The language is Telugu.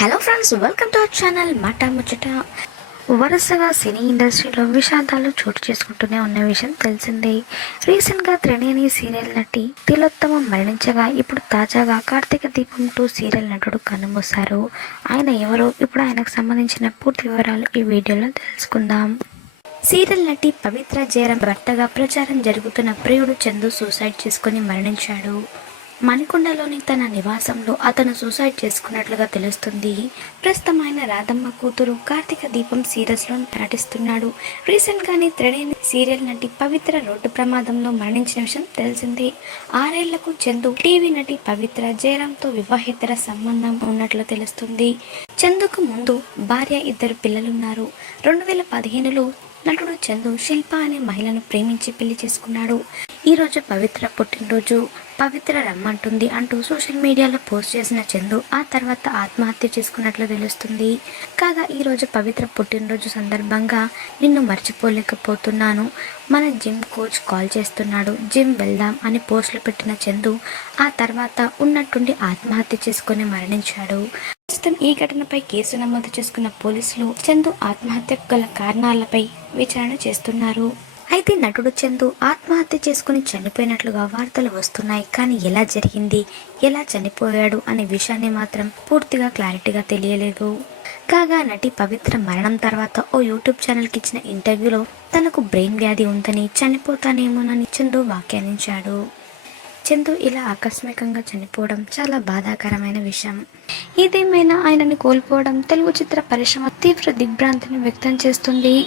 Hello friends welcome to our channel మాట ముచ్చట వరుసగా సినీ ఇండస్ట్రీలో విషాదాలు చోటు చేసుకుంటూనే ఉన్న విషయం తెలిసిందే. రీసెంట్గా త్రినేని సీరియల్ నటి తిలోత్తమ మరణించగా ఇప్పుడు తాజాగా కార్తీక దీపం టూ సీరియల్ నటుడు కన్నుమూశారు ఆయన ఎవరో ఇప్పుడు ఆయనకు సంబంధించిన పూర్తి వివరాలు ఈ వీడియోలో తెలుసుకుందాం. సీరియల్ నటి పవిత్ర జయరాం భర్తగా ప్రచారం జరుగుతున్న ప్రియుడు చందు సూసైడ్ చేసుకుని మరణించాడు. మణికొండలోని తన నివాసంలో అతను సూసైడ్ చేసుకున్నట్లుగా తెలుస్తుంది. ప్రస్తుతం ఆయన రాధమ్మ కూతురు కార్తీక దీపం సీరియల్స్లో నటిస్తున్నాడు రీసెంట్గానే త్రినేని సీరియల్ నటి పవిత్ర రోడ్డు ప్రమాదంలో మరణించిన విషయం తెలిసిందే. ఆరేళ్ళకు చందు టీవీ నటి పవిత్ర జయరాంతో వివాహేతర సంబంధం ఉన్నట్లు తెలుస్తుంది. చందుకు ముందు భార్య ఇద్దరు పిల్లలున్నారు. రెండు వేల పదిహేనులో నటుడు చందు శిల్ప అనే మహిళను ప్రేమించి పెళ్ళి చేసుకున్నాడు. ఈరోజు పవిత్ర పుట్టినరోజు. పవిత్ర రమ్మంటుంది అంటూ సోషల్ మీడియాలో పోస్ట్ చేసిన చందు ఆ తర్వాత ఆత్మహత్య చేసుకున్నట్లు తెలుస్తుంది. కాగా ఈరోజు పవిత్ర పుట్టినరోజు సందర్భంగా నిన్ను మర్చిపోలేకపోతున్నాను. మన జిమ్ కోచ్ కాల్ చేస్తున్నాడు. జిమ్ వెళ్దాం అని పోస్టులు పెట్టిన చందు ఆ తర్వాత ఉన్నట్టుండి ఆత్మహత్య చేసుకుని మరణించాడు. ప్రస్తుతం ఈ ఘటనపై కేసు నమోదు చేసుకున్న పోలీసులు చందు ఆత్మహత్యకు గల కారణాలపై విచారణ చేస్తున్నారు. అయితే నటుడు చందు ఆత్మహత్య చేసుకుని చనిపోయినట్లుగా వార్తలు వస్తున్నాయి. కానీ ఎలా జరిగింది? ఎలా చనిపోయాడు? అనే విషయాన్ని మాత్రం పూర్తిగా క్లారిటీగా తెలియలేదు. కాగా నటి పవిత్ర మరణం తర్వాత ఓ యూట్యూబ్ ఛానల్కి ఇచ్చిన ఇంటర్వ్యూలో తనకు బ్రెయిన్ వ్యాధి ఉందని చనిపోతానేమోనని చందు వ్యాఖ్యానించాడు. చందు ఇలా ఆకస్మికంగా చనిపోవడం చాలా బాధాకరమైన విషయం. ఇదేమైనా ఆయనని కోల్పోవడం తెలుగు చిత్ర పరిశ్రమ తీవ్ర దిగ్భ్రాంతిని వ్యక్తం చేస్తుంది.